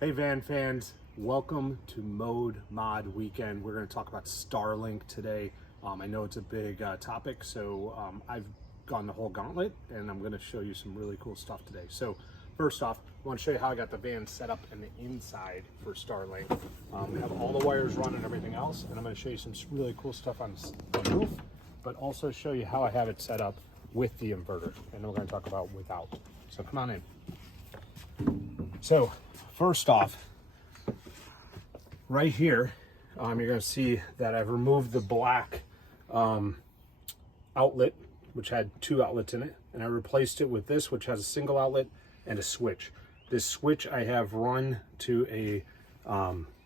Hey van fans, welcome to Mod Weekend. We're going to talk about Starlink today. I know it's a big topic, so I've gone the whole gauntlet and I'm going to show you some really cool stuff today. So first off, I want to show you how I got the van set up in the inside for Starlink. I have all the wires run and everything else, and I'm going to show you some really cool stuff on the roof, but also show you how I have it set up with the inverter, and then we're going to talk about without. So come on in. So first off, right here, you're going to see that I've removed the black outlet, which had two outlets in it, and I replaced it with this, which has a single outlet and a switch. This switch I have run to a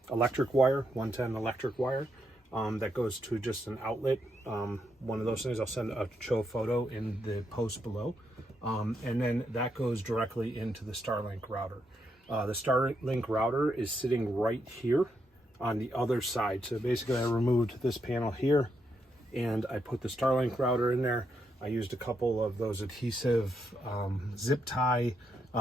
electric wire, 110 electric wire, that goes to just an outlet. One of those things, I'll show a photo in the post below. And then that goes directly into the Starlink router. The Starlink router is sitting right here on the other side. So basically I removed this panel here and I put the Starlink router in there. I used a couple of those adhesive zip tie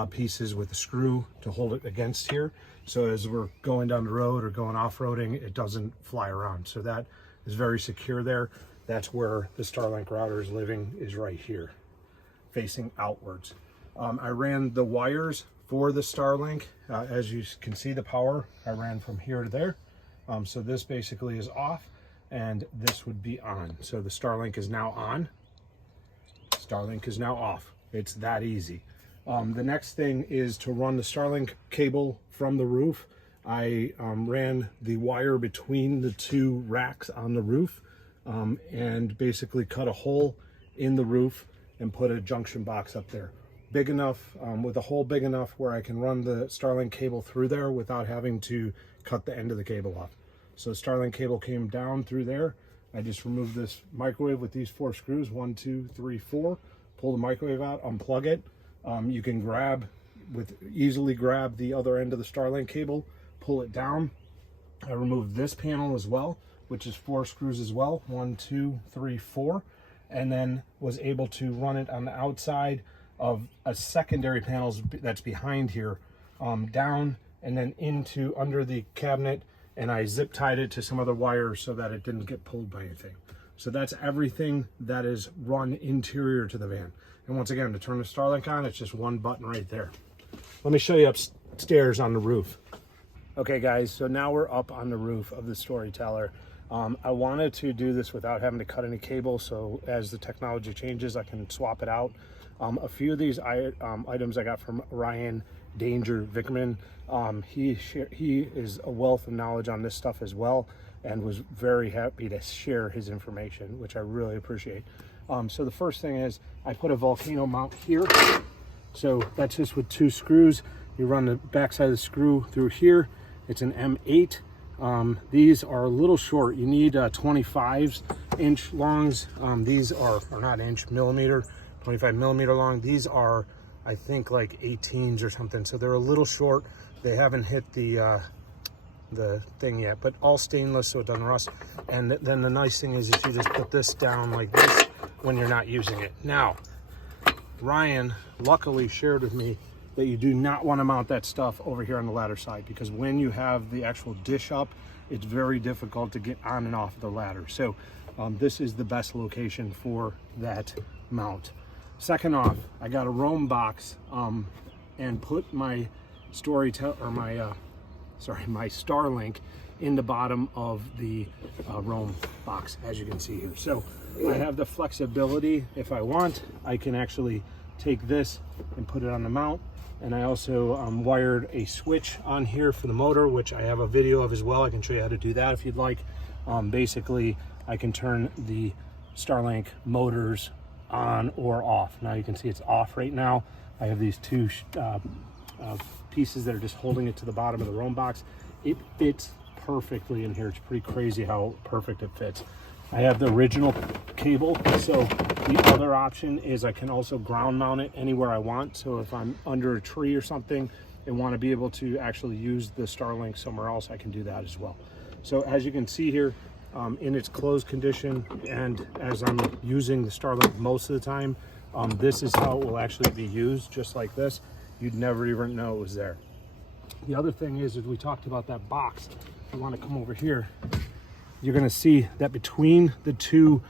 pieces with a screw to hold it against here. So as we're going down the road or going off-roading, it doesn't fly around. So that is very secure there. That's where the Starlink router is living, is right here, facing outwards. I ran the wires for the Starlink. As you can see, the power, I ran from here to there. So this basically is off and this would be on. So the Starlink is now on. Starlink is now off. It's that easy. The next thing is to run the Starlink cable from the roof. I ran the wire between the two racks on the roof and basically cut a hole in the roof and put a junction box up there. Big enough, with a hole big enough where I can run the Starlink cable through there without having to cut the end of the cable off. So the Starlink cable came down through there. I just removed this microwave with these 4 screws, 1, 2, 3, 4. Pull the microwave out, unplug it. You can easily grab the other end of the Starlink cable, pull it down. I removed this panel as well, which is 4 screws as well, 1, 2, 3, 4. And then was able to run it on the outside of a secondary panel that's behind here, down and then into under the cabinet, and I zip tied it to some other wires so that it didn't get pulled by anything. So that's everything that is run interior to the van. And once again, to turn the Starlink on, it's just one button right there. Let me show you upstairs on the roof. Okay guys, so now we're up on the roof of the Storyteller. I wanted to do this without having to cut any cable, so as the technology changes, I can swap it out. A few of these items I got from Ryan Danger Vickerman. He is a wealth of knowledge on this stuff as well, and was very happy to share his information, which I really appreciate. So the first thing is I put a volcano mount here. So that's just with 2 screws. You run the backside of the screw through here. It's an M8. These are a little short. You need 25-inch longs. These are not inch, millimeter, 25 millimeter long. These are, I think, like 18s or something. So they're a little short. They haven't hit the thing yet, but all stainless so it doesn't rust. And then the nice thing is you just put this down like this when you're not using it. Now, Ryan luckily shared with me that you do not want to mount that stuff over here on the ladder side, because when you have the actual dish up, it's very difficult to get on and off the ladder. So this is the best location for that mount. Second off, I got a roam box and put my my Starlink in the bottom of the roam box, as you can see here. So I have the flexibility. If I want, I can actually take this and put it on the mount. And I also wired a switch on here for the motor, which I have a video of as well. I can show you how to do that if you'd like. Basically, I can turn the Starlink motors on or off. Now you can see it's off right now. I have these 2 pieces that are just holding it to the bottom of the roam box. It fits perfectly in here. It's pretty crazy how perfect it fits. I have the original cable, so the other option is I can also ground mount it anywhere I want. So if I'm under a tree or something and want to be able to actually use the Starlink somewhere else, I can do that as well. So as you can see here, in its closed condition, and as I'm using the Starlink most of the time, this is how it will actually be used, just like this. You'd never even know it was there. The other thing is we talked about that box. If you want to come over here, you're going to see that between the two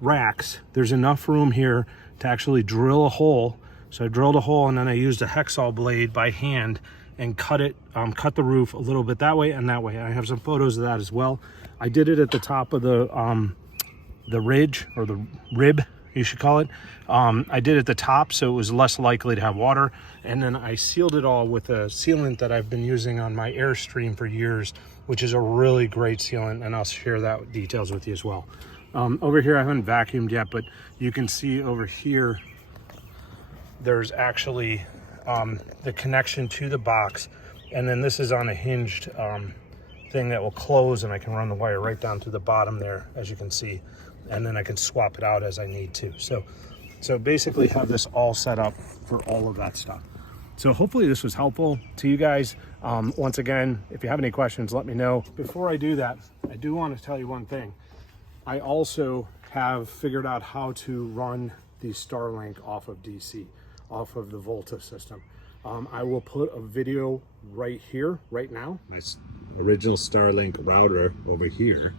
racks, there's enough room here to actually drill a hole. So I drilled a hole and then I used a Hexaw blade by hand and cut the roof a little bit that way and that way. I have some photos of that as well. I did it at the top of the ridge, or the rib, you should call it. I did it at the top so it was less likely to have water, and then I sealed it all with a sealant that I've been using on my Airstream for years, which is a really great sealant, and I'll share that details with you as well. Over here I haven't vacuumed yet, but you can see over here there's actually the connection to the box, and then this is on a hinged thing that will close, and I can run the wire right down to the bottom there, as you can see, and then I can swap it out as I need to. So basically have this all set up for all of that stuff. So hopefully this was helpful to you guys. Once again, if you have any questions, let me know. Before I do that, I do want to tell you one thing. I also have figured out how to run the Starlink off of DC, off of the Volta system. I will put a video right here, right now. My original Starlink router over here.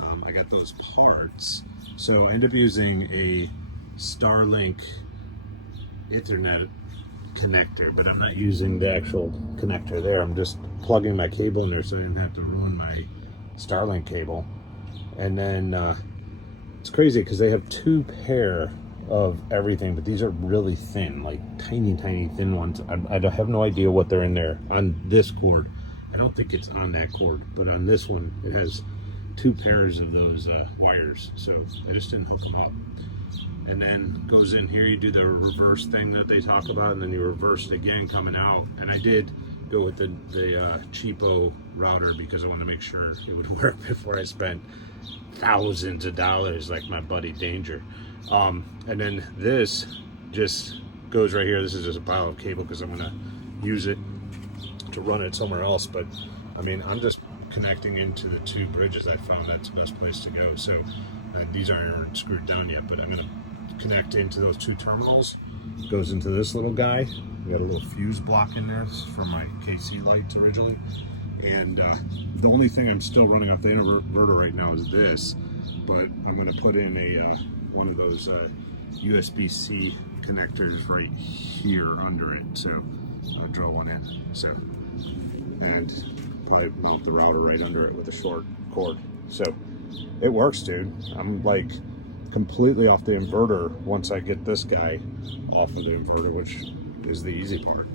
I got those parts. So I ended up using a Starlink Ethernet connector, but I'm not using the actual connector there. I'm just plugging my cable in there so I didn't have to ruin my Starlink cable. And then it's crazy because they have two pair of everything, but these are really thin, like tiny thin ones. I have no idea what they're in there on this cord. I don't think it's on that cord, but on this one it has two pairs of those wires, so I just didn't hook them up. And then goes in here, you do the reverse thing that they talk about, and then you reverse it again coming out. And I did go with the cheapo router because I wanted to make sure it would work before I spent thousands of dollars like my buddy Danger. And then this just goes right here. This is just a pile of cable because I'm gonna use it to run it somewhere else. But I mean, I'm just connecting into the two bridges. I found that's the best place to go. So these aren't screwed down yet, but I'm gonna connect into those two terminals. Goes into this little guy. We got a little fuse block in there. This is from my KC lights originally. And the only thing I'm still running off the inverter right now is this, but I'm going to put in a one of those USB-C connectors right here under it. So I'll drill one in. So, and probably mount the router right under it with a short cord. So it works, dude. I'm like completely off the inverter once I get this guy off of the inverter, which is the easy part.